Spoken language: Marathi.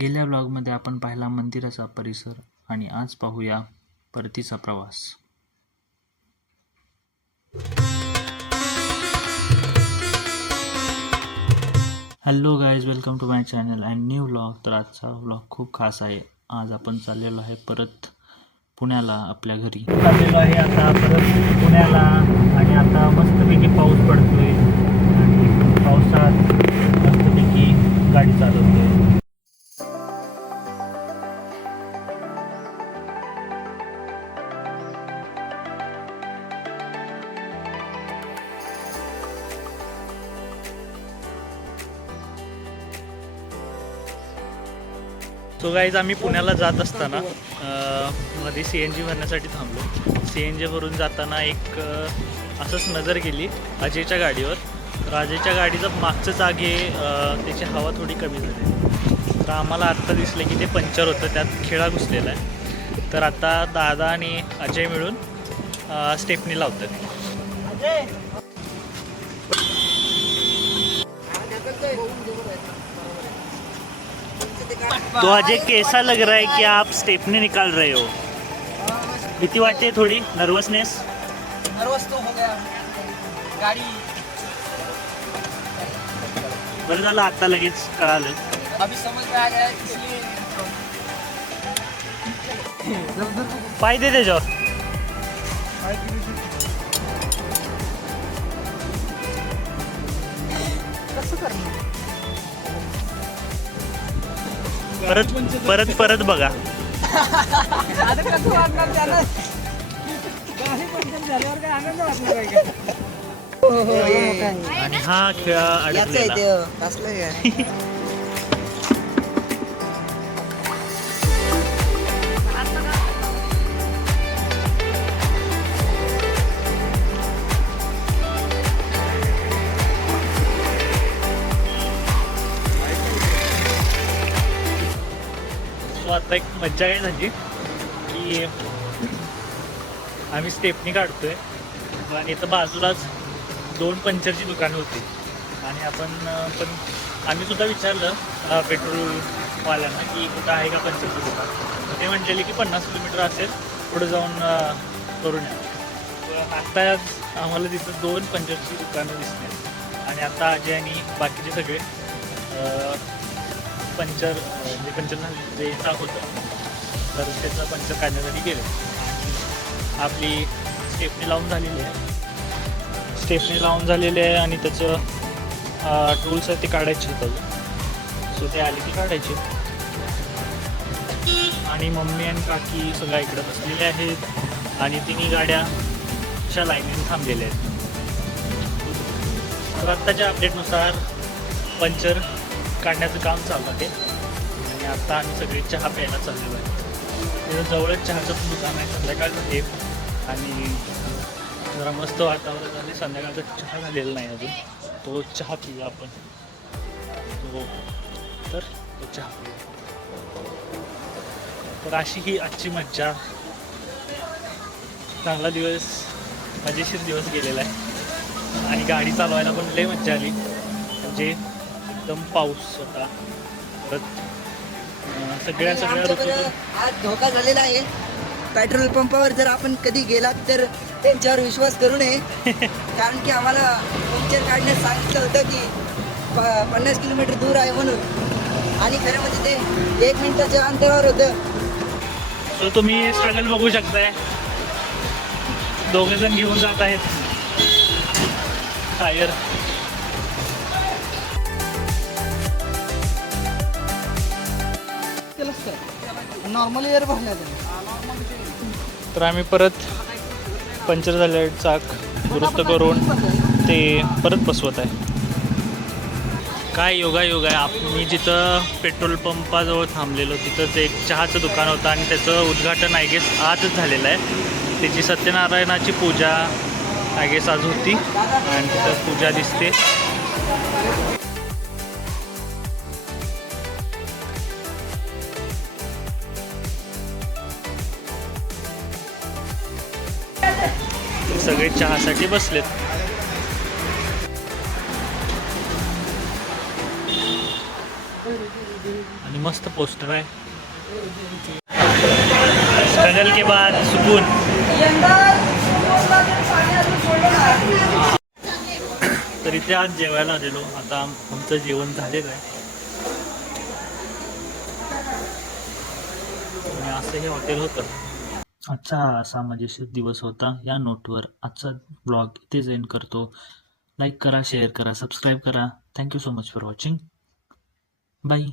गेल्या ब्लॉगमध्ये आपण पाहिला मंदिराचा परिसर आणि आज पाहूया परतीचा प्रवास. Hello guys, welcome to my channel and new vlog. तर आजचा व्लॉग खूप खास आहे. आज आपण चाललेलो आहे परत पुण्याला, आपल्या घरी चाललेलो आहे आता परत पुण्याला. आणि आता मस्तपैकी पाऊस पडतोय आणि पावसात मस्तपैकी गाडी चालवतोय. सो गाईज, आम्ही पुण्याला जात असताना मध्ये CNG भरण्यासाठी थांबलो. CNG भरून जाताना एक असंच नजर गेली अजयच्या गाडीवर. तर अजयच्या गाडीचं मागचं चागे त्याची हवा थोडी कमी झाली. तर आम्हाला आत्ता दिसलं की ते पंक्चर होतं, त्यात खिळा घुसलेला आहे. तर आता दादा आणि अजय मिळून स्टेपनी लावतात. तो अजय, कैसा लग रहा है कि आप स्टेपनी निकाल रहे हो? भीती वाटते थोड़ी, नर्वसनेस? नर्वस तो हो गया गाड़ी. बरं झालं आता लगेच कळालं. अभी समझ में आ गया है, इसलिए पाय दे त्याच्यावर. कसं करणार. परत परत परत बघा. आता कसं वाटणार त्याला. काही पंचर झाल्यावर काय आनंद वाटणार आहे का. आणि हा खेळा अडकलेला. आता एक मज्जा काय झाली की आम्ही स्टेपनी काढतोय आणि इथं बाजूलाच 2 पंक्चरची दुकानं होती. आणि पण आम्ही सुद्धा विचारलं पेट्रोलवाल्यांना की कुठं आहे का पंक्चरचं दुकान. ते म्हटलेले की 50 किलोमीटर असेल, पुढे जाऊन करून या. आत्ता आम्हाला तिथं 2 पंक्चरची दुकानं दिसली. आणि आता अजय आणि बाकीचे सगळे पंक्चर झाले जे चाक होतं, तर त्याचं पंक्चर काढण्यासाठी गेले. आपली स्टेपनी लावून झालेली आहे आणि त्याचं टूल्स आहे ते काढायचे होतं. सो ते आले की काढायचे. आणि मम्मी आणि काकी सगळ्या इकडे बसलेल्या आहेत आणि तिन्ही गाड्याच्या लाईनीने थांबलेल्या आहेत. तर आत्ताच्या अपडेटनुसार पंक्चर काढण्याचं काम चालू आहे. आणि आता आम्ही सगळे चहा प्यायला चाललेलो आहे. तिथं जवळच चहाचं पण दुकान आहे. संध्याकाळचं हे आणि जरा मस्त वातावरण झाले. संध्याकाळचा चहा झालेला नाही अजून, तो चहा पिऊया आपण. तर तो चहा पिऊया. तर अशी ही आजची मज्जा. चांगला दिवस, मजेशीर दिवस गेलेला आहे. आणि गाडी चालवायला पण लय मज्जा आली. म्हणजे एकदम पाऊस होता. परत सगळ्या ऋतूतून आज धोका झालेला आहे. पेट्रोल पंपावर जर आपण कधी गेलात तर त्यांच्यावर विश्वास करू नये. कारण की आम्हाला पंक्चर काढण्यास सांगितलं होतं की 50 किलोमीटर दूर आहे म्हणून. आणि खरं म्हणजे ते 1 मिनिटाच्या अंतरावर होतं. सो तुम्ही स्ट्रगल बघू शकताय. 2 जण घेऊन जात आहेत टायर. नॉर्मल एअर भरण्यात. तर आम्ही परत पंक्चर झालेले चाक दुरुस्त करून ते परत बसवत आहे. काय योगायोग आहे. मी जिथं पेट्रोल पंपाजवळ थांबलेलो तिथंच एक चहाचं दुकान होतं आणि त्याचं उद्घाटन आय गेस आजच झालेलं आहे. त्याची सत्यनारायणाची पूजा आय गेस आज होती आणि तिथं पूजा दिसते. सगळे चहासाठी बसलेत. आणि मस्त पोस्टर आहे. स्ट्रगल के बाद सुकून. तर इथे आज जेवायला आलेलो. आता आमचं जेवण झालेलं आहे आणि असं हे हॉटेल होतं. आजचा हा असा मजेशीर दिवस होता. या नोटवर आजचा ब्लॉग इथेच एंड करतो. लाईक करा, शेअर करा, सबस्क्राईब करा. Thank you so much for watching. Bye.